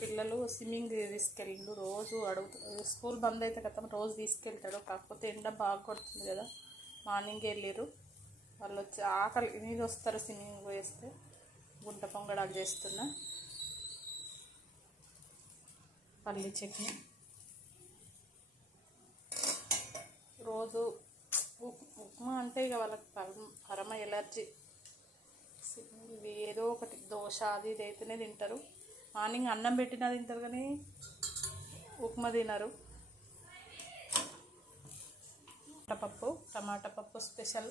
పిల్లలు స్విమ్మింగ్ తీసుకెళ్ళిండు. రోజు అడుగుతాడు, స్కూల్ బంద్ అయితే కదా రోజు తీసుకెళ్తాడు. కాకపోతే ఎండ బాగా కొడుతుంది కదా, మార్నింగ్ వెళ్ళిర్రు. వాళ్ళు వచ్చి ఆకలి నీళ్ళు వస్తారు స్విమ్మింగ్ వేస్తే. గుంట పొంగడాలు చేస్తున్నా, పల్లి చట్నీ. రోజు ఉప్మా అంటే ఇక వాళ్ళకి పరమ ఎలర్జీ. ఇవి ఏదో ఒకటి దోశ అది ఇది అయితేనే తింటారు. మార్నింగ్ అన్నం పెట్టినా తింటారు కానీ ఉప్మా తినరు. టమాటా పప్పు స్పెషల్.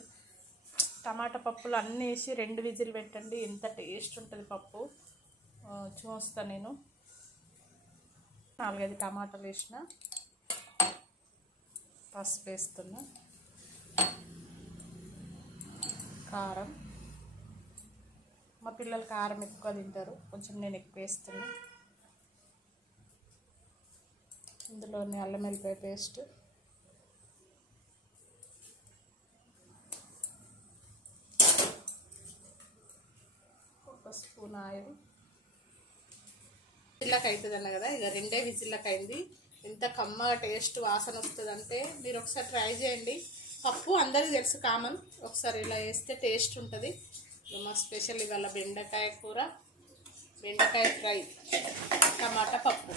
టమాటా పప్పులు అన్నీ వేసి 2 విజిల్ పెట్టండి, ఎంత టేస్ట్ ఉంటుంది పప్పు. చూస్తా నేను 4-5 టమాటాలు వేసిన, పసుపు వేస్తున్నా, కారం. మా పిల్లలు కారం ఎక్కువ తింటారు, కొంచెం నేను ఎక్కువ వేస్తున్నా. ఇందులోనే అల్లం వెల్లిపాయ పేస్ట్, ఒక స్పూన్ ఆయిల్. విజిల్లకు అవుతుంది అన్న కదా, ఇక 2 విజిల్లకు అయింది. ఎంత కమ్మగా టేస్ట్ వాసన వస్తుందంటే మీరు ఒకసారి ట్రై చేయండి. పప్పు అందరికీ తెలుసు కామన్, ఒకసారి ఇలా వేస్తే టేస్ట్ ఉంటుంది. మా స్పెషల్ ఇవాళ బెండకాయ కూర, బెండకాయ ఫ్రై, టమాటా పప్పు.